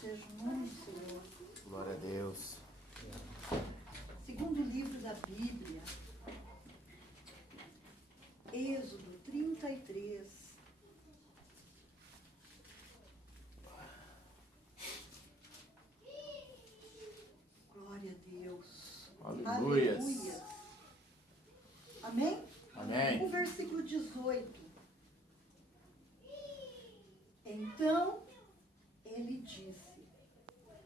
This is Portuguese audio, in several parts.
seja o nome do Senhor. Glória a Deus. Segundo livro da Bíblia, Êxodo 33. Glória a Deus. Aleluia. Aleluias. Amém? Amém. O versículo 18. Então, ele disse,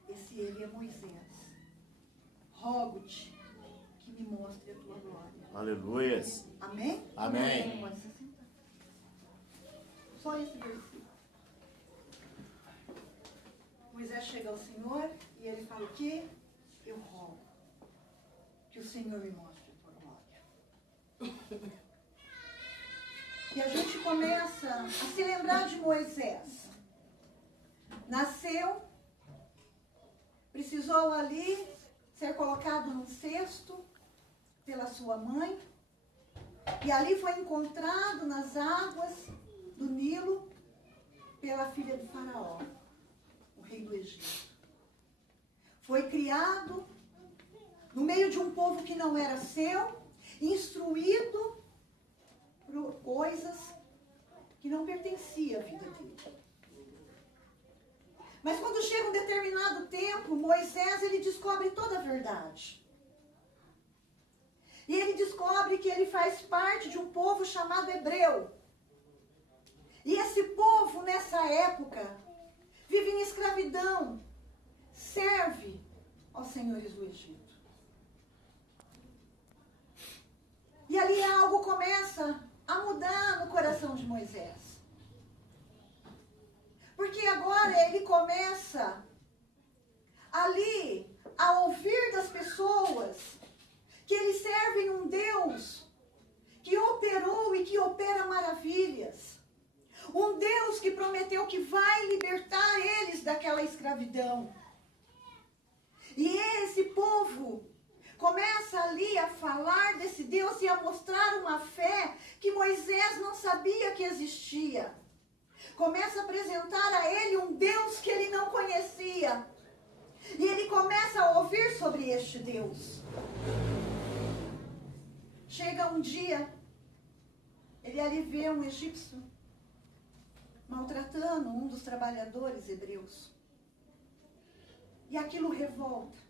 esse ele é Moisés, rogo-te que me mostre a tua glória. Aleluias. Amém? Amém. Pode se sentar. Só esse versículo. Moisés chega ao Senhor e ele fala o quê? Eu rogo que o Senhor me mostre a tua glória. E a gente começa a se lembrar de Moisés. Nasceu, precisou ali ser colocado num cesto pela sua mãe. E ali foi encontrado nas águas do Nilo pela filha do faraó, o rei do Egito. Foi criado no meio de um povo que não era seu, instruído por coisas que não pertenciam à vida dele. Mas quando chega um determinado tempo, Moisés ele descobre toda a verdade. E ele descobre que ele faz parte de um povo chamado hebreu. E esse povo, nessa época, vive em escravidão, serve aos senhores do Egito. E ali algo começa a mudar no coração de Moisés. Porque agora ele começa ali a ouvir das pessoas que eles servem um Deus que operou e que opera maravilhas. Um Deus que prometeu que vai libertar eles daquela escravidão. E esse povo começa ali a falar desse Deus e a mostrar uma fé que Moisés não sabia que existia. Começa a apresentar a ele um Deus que ele não conhecia. E ele começa a ouvir sobre este Deus. Chega um dia, ele ali vê um egípcio maltratando um dos trabalhadores hebreus. E aquilo revolta.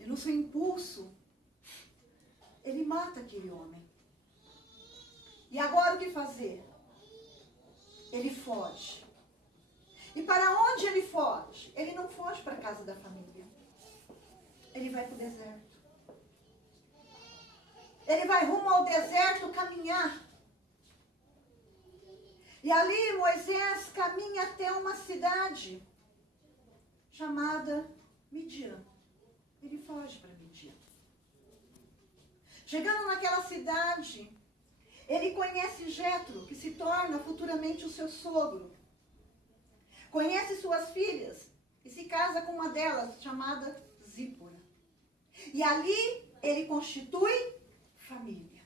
E no seu impulso, ele mata aquele homem. E agora o que fazer? Ele foge. E para onde ele foge? Ele não foge para a casa da família. Ele vai para o deserto. Ele vai rumo ao deserto caminhar. E ali Moisés caminha até uma cidade chamada Midian. Ele foge para Midian. Chegando naquela cidade, ele conhece Jetro, que se torna futuramente o seu sogro. Conhece suas filhas e se casa com uma delas, chamada Zípora. E ali ele constitui família.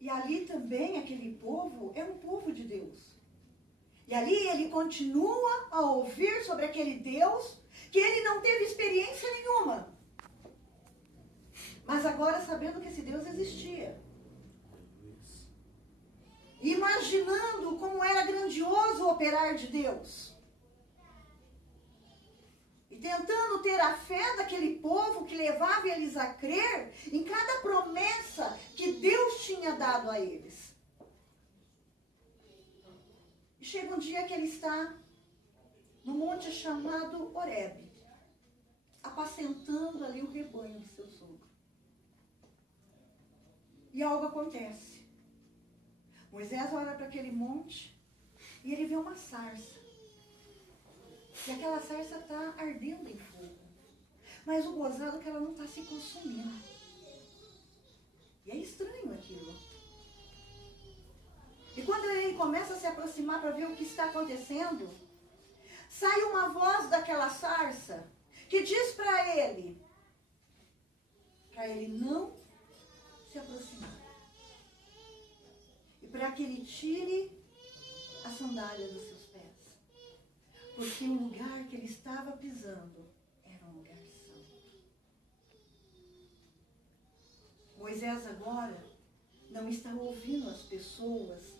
E ali também aquele povo é um povo de Deus. E ali ele continua a ouvir sobre aquele Deus que ele não teve experiência nenhuma. Mas agora sabendo que esse Deus existia. Imaginando como era grandioso o operar de Deus. E tentando ter a fé daquele povo que levava eles a crer em cada promessa que Deus tinha dado a eles. E chega um dia que ele está no monte chamado Horebe, apacentando ali o rebanho de seu sogro. E algo acontece. Moisés olha para aquele monte e ele vê uma sarça. E aquela sarça está ardendo em fogo. Mas o gozado é que ela não está se consumindo. E é estranho aquilo. E quando ele começa a se aproximar para ver o que está acontecendo, sai uma voz daquela sarça que diz para ele não se aproximar. E para que ele tire a sandália dos seus pés. Porque o lugar que ele estava pisando era um lugar santo. Moisés agora não está ouvindo as pessoas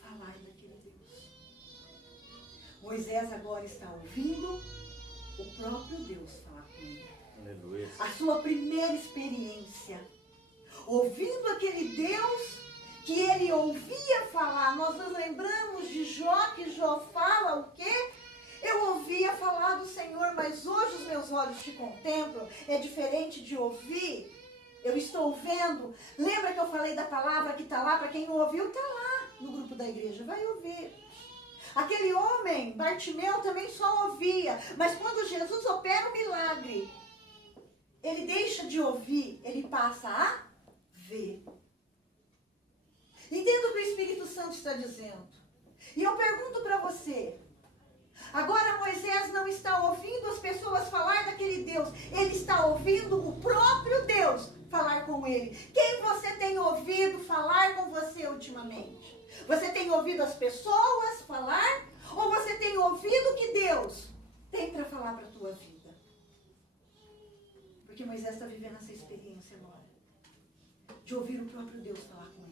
falar daquele Deus. Moisés agora está ouvindo o próprio Deus falar com ele. Aleluia. A sua primeira experiência. Ouvindo aquele Deus que ele ouvia falar. Nós nos lembramos de Jó, que Jó fala o quê? Eu ouvia falar do Senhor, mas hoje os meus olhos te contemplam. É diferente de ouvir. Eu estou vendo. Lembra que eu falei da palavra que está lá? Para quem não ouviu, está lá no grupo da igreja. Vai ouvir. Aquele homem, Bartimeu, também só ouvia. Mas quando Jesus opera o milagre, ele deixa de ouvir, ele passa a ver. Entenda o que o Espírito Santo está dizendo. E eu pergunto para você. Agora Moisés não está ouvindo as pessoas falar daquele Deus. Ele está ouvindo o próprio Deus falar com ele. Quem você tem ouvido falar com você ultimamente? Você tem ouvido as pessoas falar? Ou você tem ouvido o que Deus tem para falar para a tua vida? Porque Moisés está vivendo essa experiência agora. De ouvir o próprio Deus falar com ele.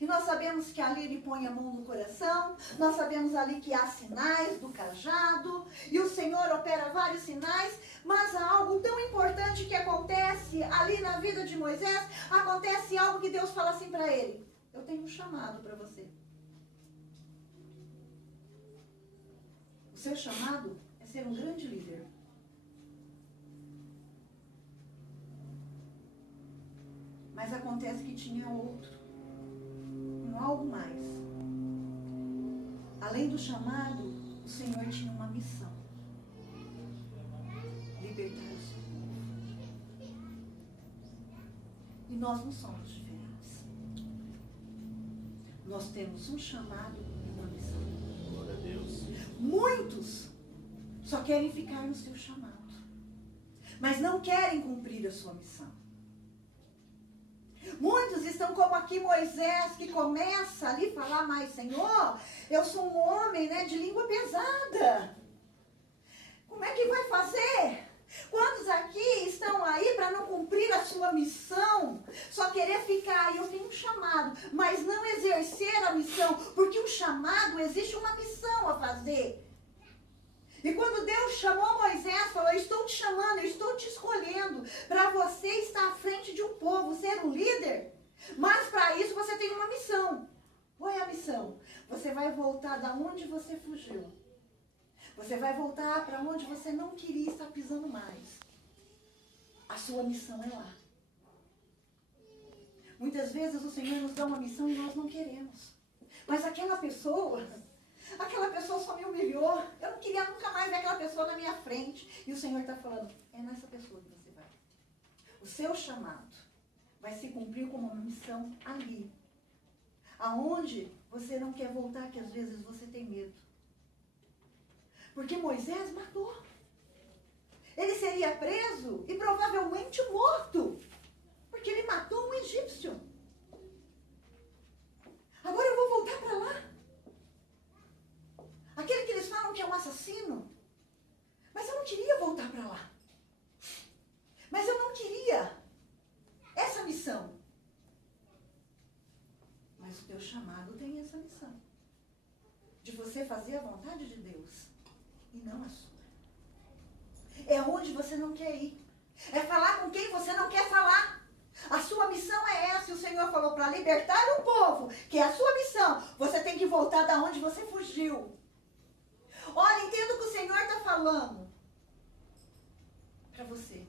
E nós sabemos que ali ele põe a mão no coração. Nós sabemos ali que há sinais do cajado. E o Senhor opera vários sinais. Mas há algo tão importante que acontece ali na vida de Moisés. Acontece algo que Deus fala assim para ele. Eu tenho um chamado para você. O seu chamado é ser um grande líder. Mas acontece que tinha outro. Algo mais. Além do chamado, o Senhor tinha uma missão. Libertar o seu povo. E nós não somos diferentes. Nós temos um chamado e uma missão. Glória a Deus. Muitos só querem ficar no seu chamado, mas não querem cumprir a sua missão. Muitos estão como aqui Moisés, que começa ali a falar mais, Senhor, eu sou um homem, né, de língua pesada. Como é que vai fazer? Quantos aqui estão aí para não cumprir a sua missão? Só querer ficar aí, eu tenho um chamado, mas não exercer a missão, porque o chamado, existe uma missão a fazer. E quando Deus chamou Moisés, falou, eu estou te chamando, eu estou te escolhendo para você estar à frente de um povo, ser um líder. Mas para isso você tem uma missão. Qual é a missão? Você vai voltar da onde você fugiu. Você vai voltar para onde você não queria estar pisando mais. A sua missão é lá. Muitas vezes o Senhor nos dá uma missão e nós não queremos. Mas aquela pessoa só me humilhou. Eu não queria nunca mais ver aquela pessoa na minha frente. E o Senhor está falando, é nessa pessoa que você vai. O seu chamado vai se cumprir como uma missão ali. Aonde você não quer voltar, que às vezes você tem medo. Porque Moisés matou. Ele seria preso e provavelmente morto. Porque ele matou um egípcio. Agora eu vou voltar para lá. Aquele que eles falam que é um assassino. Mas eu não queria voltar para lá. Mas eu não queria essa missão. Mas o teu chamado tem essa missão. De você fazer a vontade de Deus. E não a sua. É onde você não quer ir. É falar com quem você não quer falar. A sua missão é essa. E o Senhor falou para libertar o povo, que é a sua missão. Você tem que voltar da onde você fugiu. Olha, entenda o que o Senhor está falando para você.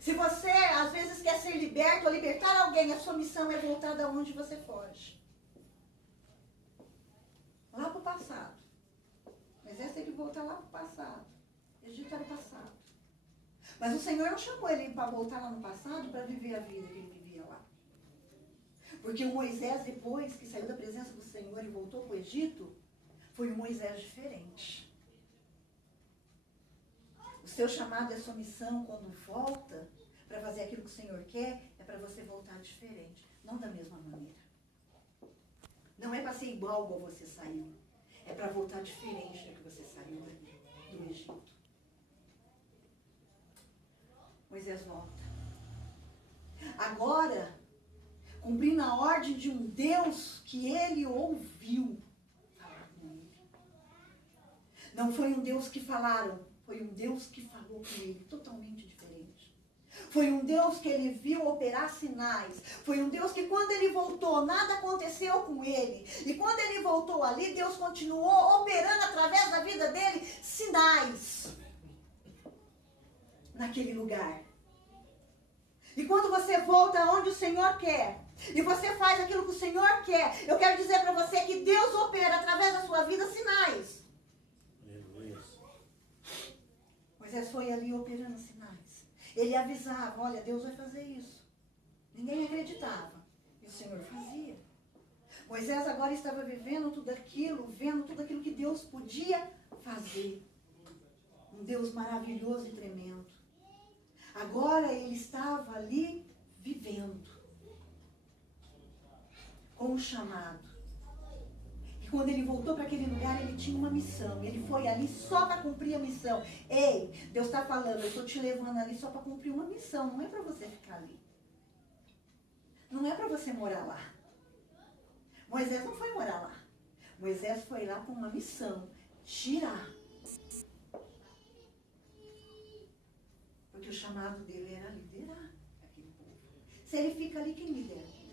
Se você, às vezes, quer ser liberto ou libertar alguém, a sua missão é voltar da onde você foge. Lá para o passado. Moisés tem que voltar lá para o passado. Egito era o passado. Mas o Senhor não chamou ele para voltar lá no passado para viver a vida que ele vivia lá. Porque o Moisés, depois que saiu da presença do Senhor e voltou para o Egito, foi um Moisés diferente. O seu chamado e a sua missão, quando volta para fazer aquilo que o Senhor quer, é para você voltar diferente. Não da mesma maneira. Não é para ser igual você saiu. É para voltar diferente do que você saiu do Egito. Moisés volta. Agora, cumprindo a ordem de um Deus que ele ouviu falar com ele. Não foi um Deus que falaram, foi um Deus que falou com ele, totalmente diferente. Foi um Deus que ele viu operar sinais. Foi um Deus que quando ele voltou, nada aconteceu com ele. E quando ele voltou ali, Deus continuou operando através da vida dele sinais naquele lugar. E quando você volta onde o Senhor quer, e você faz aquilo que o Senhor quer, eu quero dizer para você que Deus opera através da sua vida sinais. Aleluia. Moisés foi ali operando sinais. Ele avisava, olha, Deus vai fazer isso. Ninguém acreditava. E o Senhor fazia. Moisés agora estava vivendo tudo aquilo, vendo tudo aquilo que Deus podia fazer. Um Deus maravilhoso e tremendo. Agora ele estava ali vivendo. Com um chamado. E quando ele voltou para aquele lugar, ele tinha uma missão. Ele foi ali só para cumprir a missão. Ei, Deus está falando, eu estou te levando ali só para cumprir uma missão. Não é para você ficar ali. Não é para você morar lá. Moisés não foi morar lá. Moisés foi lá com uma missão. Tirar. Porque o chamado dele era liderar aquele povo. Se ele fica ali, quem lidera o povo?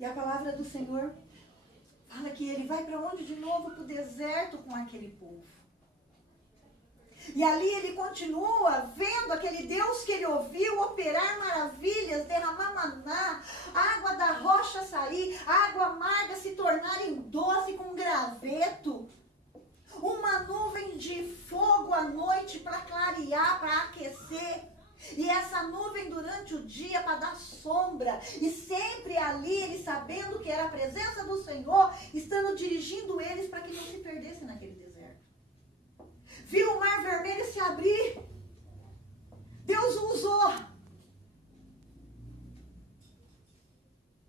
E a palavra do Senhor fala que ele vai para onde de novo? Para o deserto com aquele povo. E ali ele continua vendo aquele Deus que ele ouviu operar maravilhas, derramar maná, água da rocha sair, água amarga se tornar em doce com graveto. Uma nuvem de fogo à noite para clarear, para aquecer. E essa nuvem durante o dia para dar sombra. E sempre ali, ele sabendo que era a presença do Senhor, estando dirigindo eles para que não se perdessem naquele deserto. Viu o mar vermelho se abrir. Deus o usou.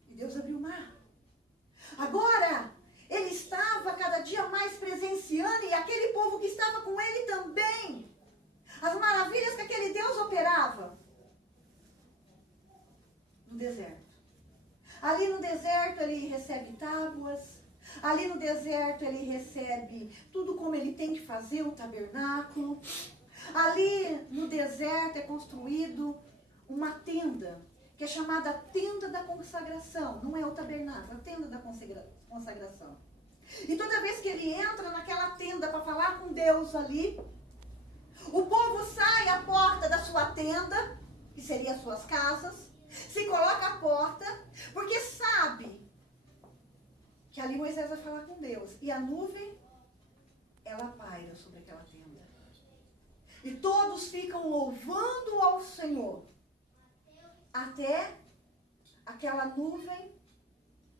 E Deus abriu o mar. Agora, ele estava cada dia mais presenciando, e aquele povo que estava com ele também. As maravilhas que aquele Deus operava. No deserto. Ali no deserto ele recebe tábuas. Ali no deserto ele recebe tudo como ele tem que fazer, o tabernáculo. Ali no deserto é construído uma tenda, que é chamada tenda da consagração. Não é o tabernáculo, é a tenda da consagração. E toda vez que ele entra naquela tenda para falar com Deus ali, o povo sai à porta da sua tenda, que seria as suas casas, se coloca à porta, porque sabe que ali Moisés vai falar com Deus. E a nuvem, ela paira sobre aquela tenda. E todos ficam louvando ao Senhor, até aquela nuvem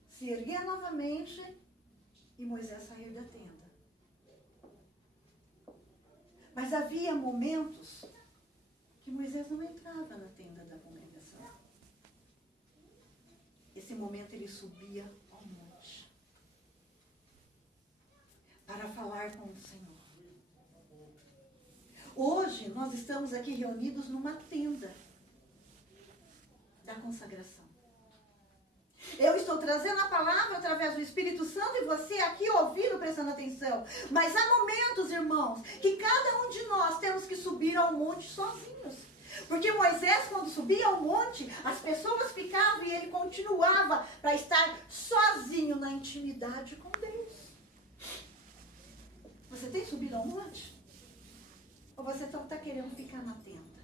se erguer novamente e Moisés sair da tenda. Mas havia momentos que Moisés não entrava na tenda da congregação. Esse momento ele subia ao monte para falar com o Senhor. Hoje nós estamos aqui reunidos numa tenda da consagração. Eu estou trazendo a palavra através do Espírito Santo e você aqui ouvindo, prestando atenção. Mas há momentos, irmãos, que cada um de nós temos que subir ao monte sozinhos. Porque Moisés, quando subia ao monte, as pessoas ficavam e ele continuava para estar sozinho na intimidade com Deus. Você tem subido ao monte? Ou você está querendo ficar na tenda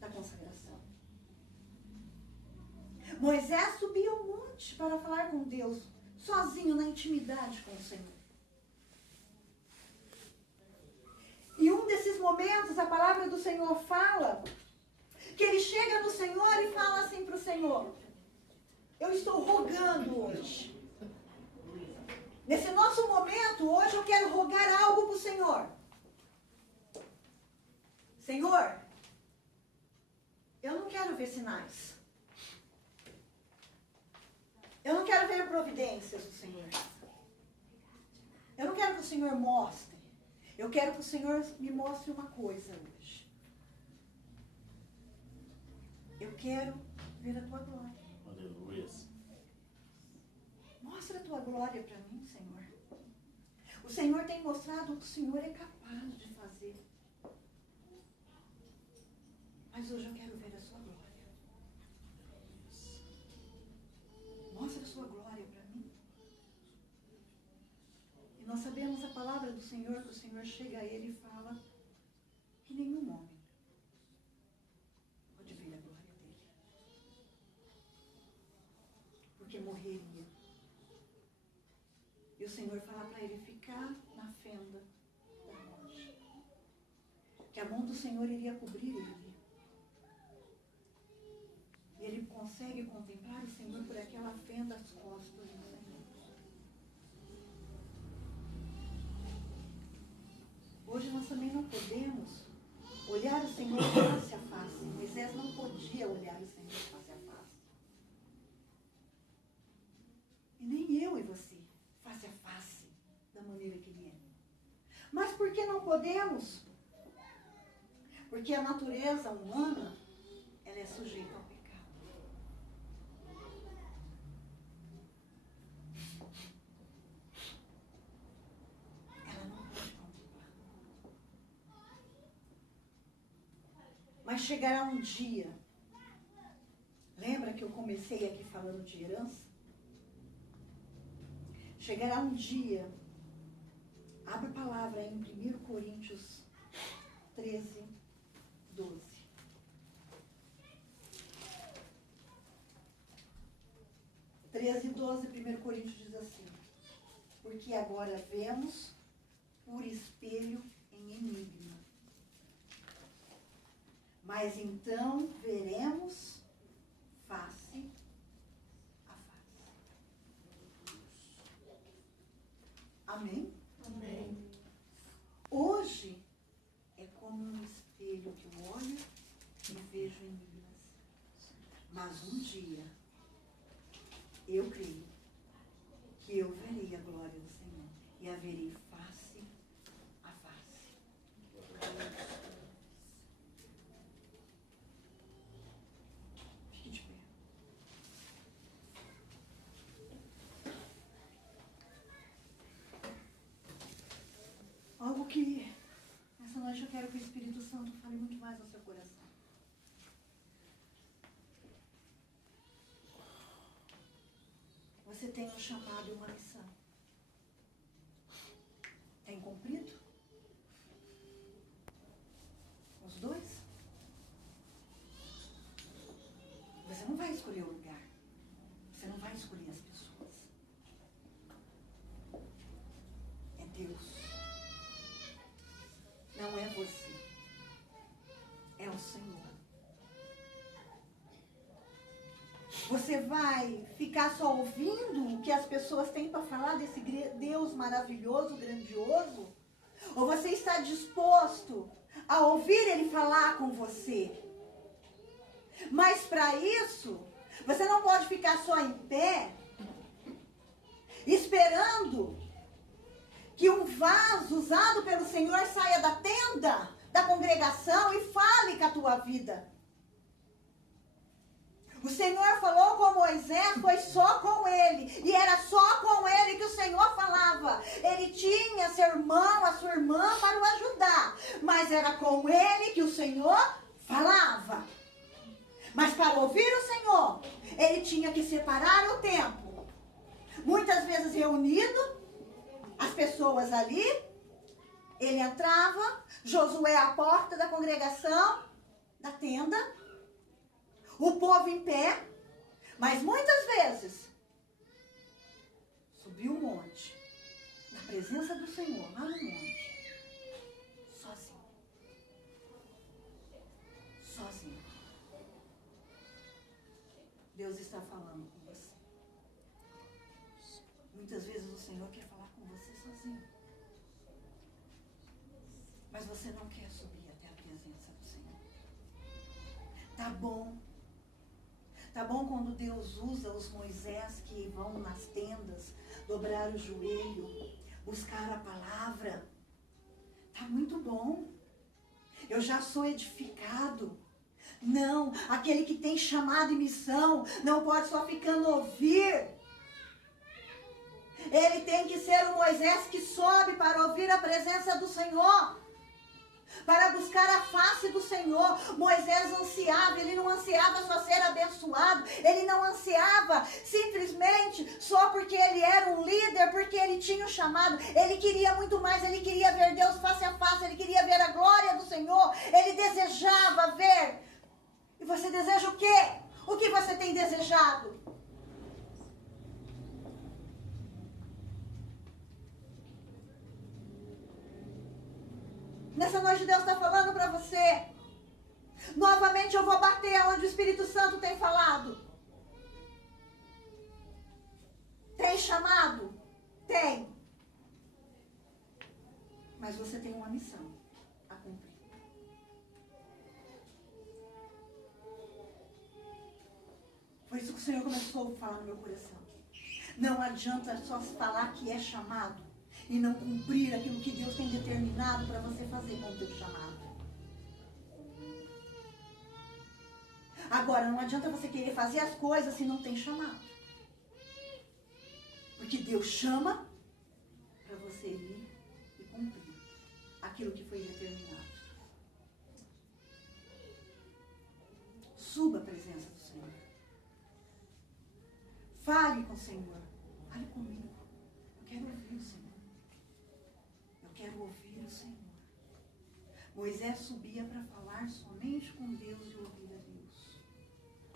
da consagração? Moisés subiu ao monte para falar com Deus, sozinho na intimidade com o Senhor. E um desses momentos, a palavra do Senhor fala, que ele chega no Senhor e fala assim para o Senhor: eu estou rogando hoje. Nesse nosso momento, hoje eu quero rogar algo para o Senhor. Senhor, Eu não quero ver sinais. Eu não quero ver providências do Senhor. Eu não quero que o Senhor mostre. Eu quero que o Senhor me mostre uma coisa hoje. Eu quero ver a tua glória. Aleluia. Mostra a tua glória para mim, Senhor. O Senhor tem mostrado o que o Senhor é capaz de fazer. Mas hoje eu quero ver a sua glória. Mostra a sua glória para mim. E nós sabemos a palavra do Senhor, que o Senhor chega a ele e fala que nenhum homem pode ver a glória dele. Porque morreria. E o Senhor fala para ele ficar na fenda da rocha. Que a mão do Senhor iria cobrir ele. E ele consegue contemplar o Senhor por aquela fenda às costas do Senhor. Hoje nós também não podemos olhar o Senhor face a face. Moisés não podia olhar o Senhor face a face. E nem eu e você, face a face, da maneira que Ele é. Mas por que não podemos? Porque a natureza humana, ela é sujeita ao pecado. Ela não pode contemplar. Mas chegará um dia. Lembra que eu comecei aqui falando de herança? Chegará um dia. Abre a palavra em 1 Coríntios 13, 12. 13:12, 1 Coríntios diz assim: porque agora vemos por espelho em enigma, mas então veremos face a face. Amém? Amém. Hoje é como um espelho que eu olho e vejo enigmas. Mas um dia eu creio que eu verei a glória do Senhor e a verei face a face. Fique de pé. Algo que essa noite eu quero que o Espírito Santo fale muito mais no seu coração. Você tem um chamado e uma missão. Tem cumprido? Os dois? Você não vai escolher o lugar. Você não vai escolher as pessoas. É Deus. Não é você. É o Senhor. Você vai ficar só ouvindo o que as pessoas têm para falar desse Deus maravilhoso, grandioso? Ou você está disposto a ouvir Ele falar com você? Mas para isso, você não pode ficar só em pé, esperando que um vaso usado pelo Senhor saia da tenda, da congregação e fale com a tua vida. O Senhor falou com Moisés, foi só com ele. E era só com ele que o Senhor falava. Ele tinha seu irmão, a sua irmã para o ajudar. Mas era com ele que o Senhor falava. Mas para ouvir o Senhor, ele tinha que separar o tempo. Muitas vezes reunido, as pessoas ali, ele entrava, Josué à porta da congregação, da tenda, o povo em pé, mas muitas vezes subiu o monte, na presença do Senhor, lá no monte, sozinho. Sozinho. Deus está falando com você. Muitas vezes o Senhor quer falar com você sozinho. Mas você não quer subir até a presença do Senhor. Tá bom. Tá bom quando Deus usa os Moisés que vão nas tendas, dobrar o joelho, buscar a palavra. Tá muito bom. Eu já sou edificado. Não, aquele que tem chamado e missão não pode só ficando ouvir. Ele tem que ser o Moisés que sobe para ouvir a presença do Senhor, para buscar a face do Senhor. Moisés ansiava, ele não ansiava só ser abençoado, ele não ansiava simplesmente só porque ele era um líder, porque ele tinha o chamado. Ele queria muito mais, ele queria ver Deus face a face, ele queria ver a glória do Senhor, ele desejava ver. E você deseja o quê? O que você tem desejado? Nessa noite Deus está falando para você. Novamente eu vou bater onde o Espírito Santo tem falado. Tem chamado? Tem. Mas você tem uma missão a cumprir. Foi isso que o Senhor começou a falar no meu coração. Não adianta só falar que é chamado e não cumprir aquilo que Deus tem determinado para você fazer com o teu chamado. Agora, não adianta você querer fazer as coisas se não tem chamado. Porque Deus chama para você ir e cumprir aquilo que foi determinado. Suba a presença do Senhor. Fale com o Senhor. Fale comigo. Eu quero ouvir o Senhor. Eu quero ouvir o Senhor. Moisés subia para falar somente com Deus e ouvir a Deus.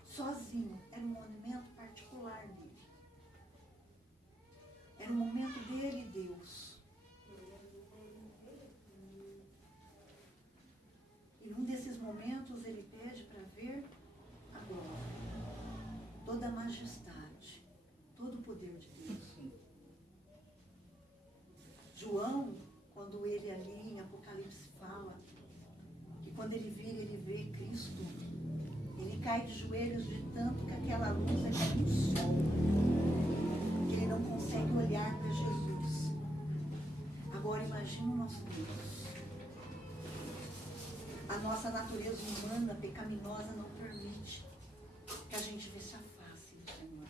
Sozinho. Era um momento particular dele. Era um momento dele e Deus. E num desses momentos ele pede para ver a glória, toda a majestade, todo o poder de Deus. João, quando ele ali em Apocalipse fala que quando ele vê Cristo, ele cai de joelhos de tanto que aquela luz é como um sol, que ele não consegue olhar para Jesus. Agora imagina o nosso Deus. A nossa natureza humana, pecaminosa, não permite que a gente veja a face do Senhor.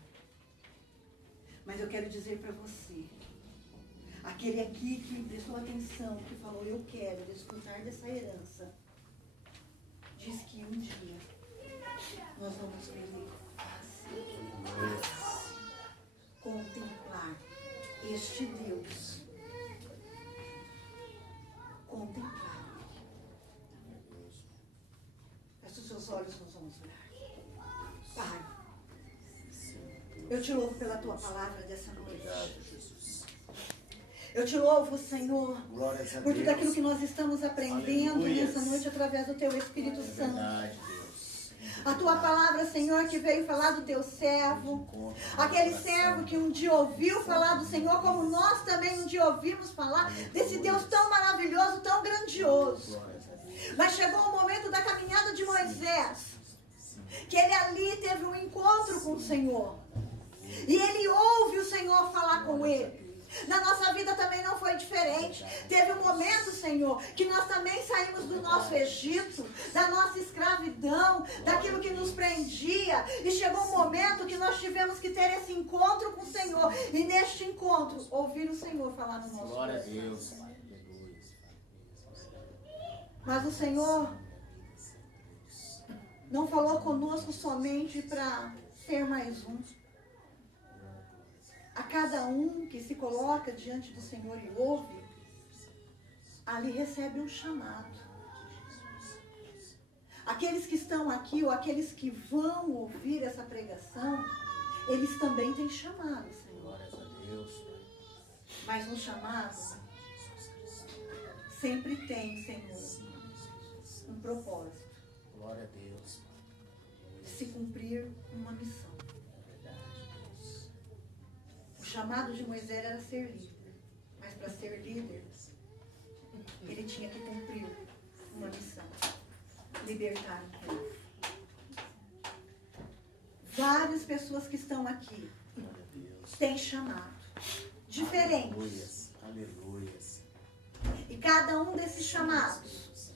Mas eu quero dizer para você, aquele aqui que prestou atenção, que falou, eu quero desfrutar dessa herança, diz que um dia nós vamos ver ele face a face, contemplar este Deus, contemplar. Feche os seus olhos, nós vamos orar. Pai, eu te louvo pela tua palavra dessa noite. Eu te louvo, Senhor, por tudo aquilo que nós estamos aprendendo nessa noite através do teu Espírito Santo. A tua palavra, Senhor, que veio falar do teu servo, aquele servo que um dia ouviu falar do Senhor, como nós também um dia ouvimos falar desse Deus tão maravilhoso, tão grandioso. Mas chegou o momento da caminhada de Moisés, que ele ali teve um encontro com o Senhor. E ele ouve o Senhor falar com ele. Na nossa vida também não foi diferente. Teve um momento, Senhor, que nós também saímos do nosso Egito, da nossa escravidão, daquilo que nos prendia. E chegou um momento que nós tivemos que ter esse encontro com o Senhor. E neste encontro, ouvir o Senhor falar no nosso Glória a coração. Deus. Mas o Senhor não falou conosco somente para ser mais um. A cada um que se coloca diante do Senhor e ouve, ali recebe um chamado. Aqueles que estão aqui ou aqueles que vão ouvir essa pregação, eles também têm chamado, Senhor. Glória a Deus. Mas no chamado, sempre tem, Senhor, um propósito. Glória a Deus. De se cumprir uma missão. O chamado de Moisés era ser líder. Mas para ser líder, ele tinha que cumprir uma missão. Libertar o povo. Várias pessoas que estão aqui Glória a Deus. têm chamado. Diferentes. Aleluias. Aleluias. E cada um desses chamados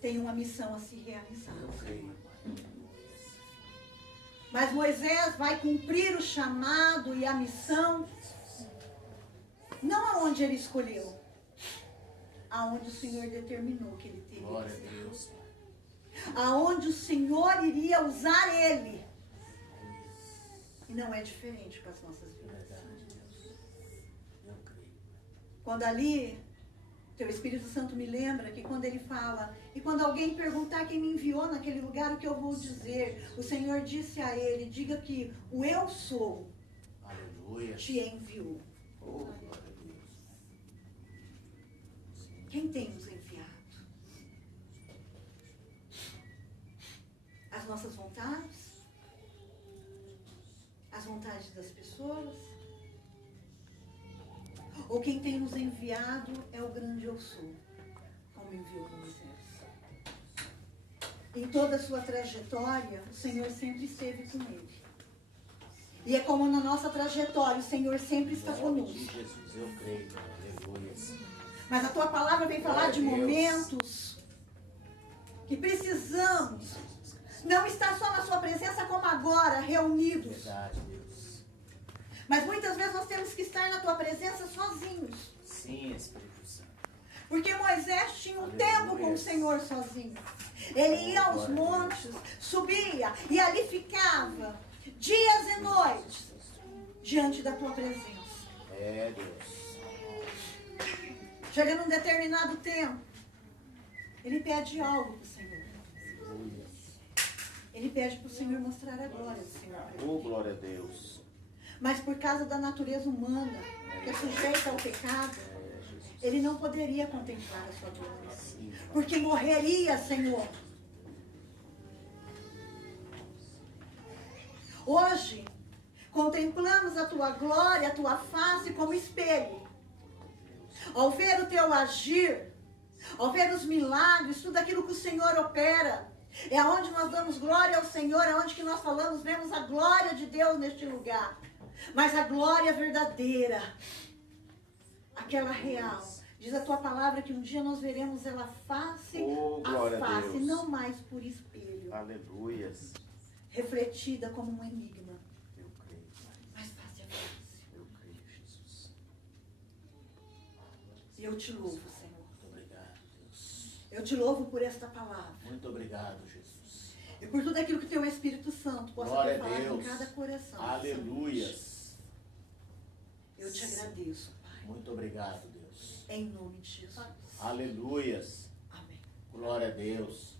tem uma missão a se realizar. Eu creio, Pai. Mas Moisés vai cumprir o chamado e a missão não aonde ele escolheu, aonde o Senhor determinou que ele teria. Glória a que estar. Deus. Aonde o Senhor iria usar ele. E não é diferente com as nossas vidas. Verdade, Deus. Eu creio. Quando ali, teu Espírito Santo me lembra que quando ele fala, e quando alguém perguntar quem me enviou naquele lugar, o que eu vou dizer? O Senhor disse a ele, diga que o eu sou Aleluia. te enviou. Oh, glória a Deus. Quem tem nos enviado? As nossas vontades? As vontades das pessoas? Ou quem tem nos enviado é o grande eu sou, como enviou Moisés. Em toda a sua trajetória, o Senhor sempre esteve com ele. E é como na nossa trajetória, o Senhor sempre está Em nome de conosco. Jesus, eu creio. Aleluia. Mas a tua palavra vem falar de Glória a Deus. momentos que precisamos não estar só na sua presença como agora, reunidos. Verdade, Deus. Mas muitas vezes nós temos que estar na tua presença sozinhos. Sim, Espírito Santo. Porque Moisés tinha um Aleluia. tempo com o Senhor sozinho. Ele ia aos montes, subia e ali ficava dias e noites diante da tua presença. É, Deus. Chega num determinado tempo, ele pede algo para o Senhor. Aleluia. Ele pede para o Senhor mostrar a glória do Senhor para Oh, ele. glória a Deus. Mas por causa da natureza humana, que é sujeita ao pecado, É, Jesus. ele não poderia contemplar a sua glória. Sim, Pai. Porque morreria, Senhor. Hoje, contemplamos a tua glória, a tua face como espelho. Ao ver o teu agir, ao ver os milagres, tudo aquilo que o Senhor opera, é onde nós damos glória ao Senhor, é onde que nós falamos, vemos a glória de Deus neste lugar. Mas a glória verdadeira, aquela real, diz a tua palavra que um dia nós veremos ela face Oh, a glória a face, Deus. não mais por espelho, Aleluias. refletida como um enigma, Eu creio, Pai. mas face a face. Eu creio, Jesus. E eu te louvo, Senhor. Muito obrigado, Deus. Eu te louvo por esta palavra. Muito obrigado, Jesus. E por tudo aquilo que teu Espírito Santo possa Glória ter a falado em Deus. cada coração. Aleluias. Eu te agradeço, Pai. Muito obrigado, Deus. Em nome de Jesus. Aleluias. Amém. Glória a Deus.